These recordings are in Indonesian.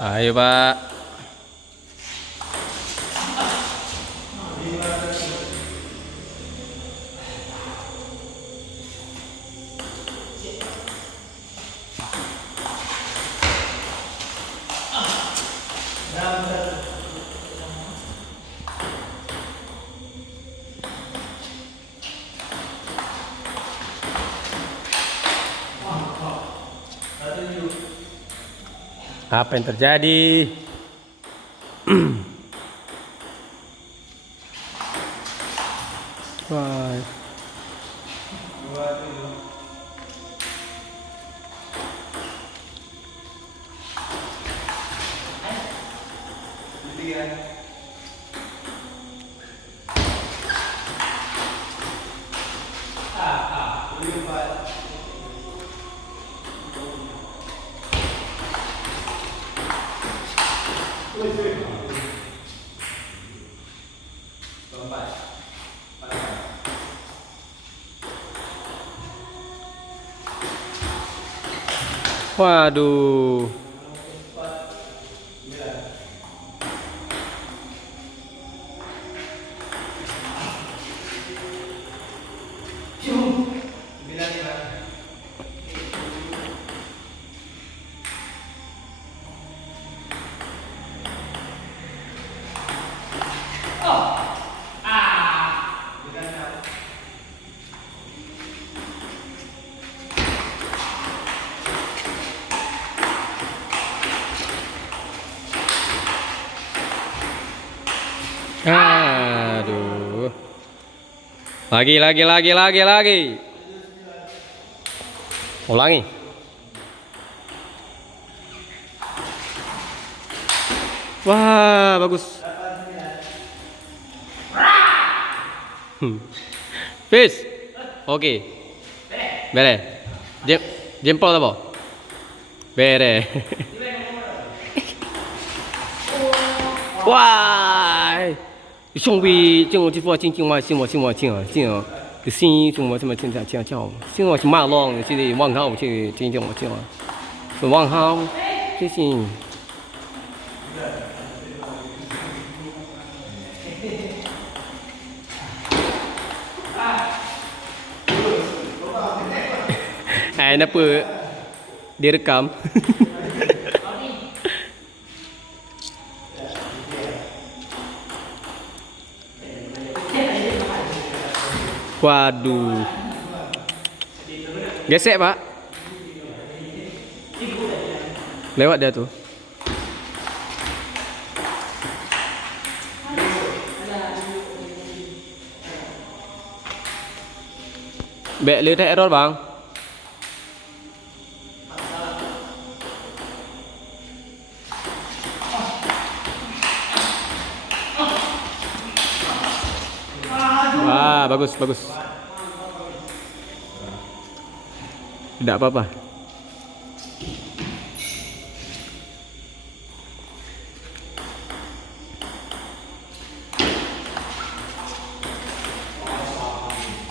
Ayo Pak. Apa yang terjadi? Wah. Waduh. Aduh. Lagi. Ulangi. Wah, bagus. Peace. Oke. Bere. Jempol apa? Bere. Wah. 兄弟，进我这副进我进哦，这心进我这么进我是马浪，这里往好去进我进啊，是往好，这是。Kenapa direkam? Waduh. Gesek, Pak. Lewat dia tuh. Bek lihat error, Bang. Wah, bagus. Tidak apa-apa.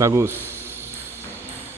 Bagus.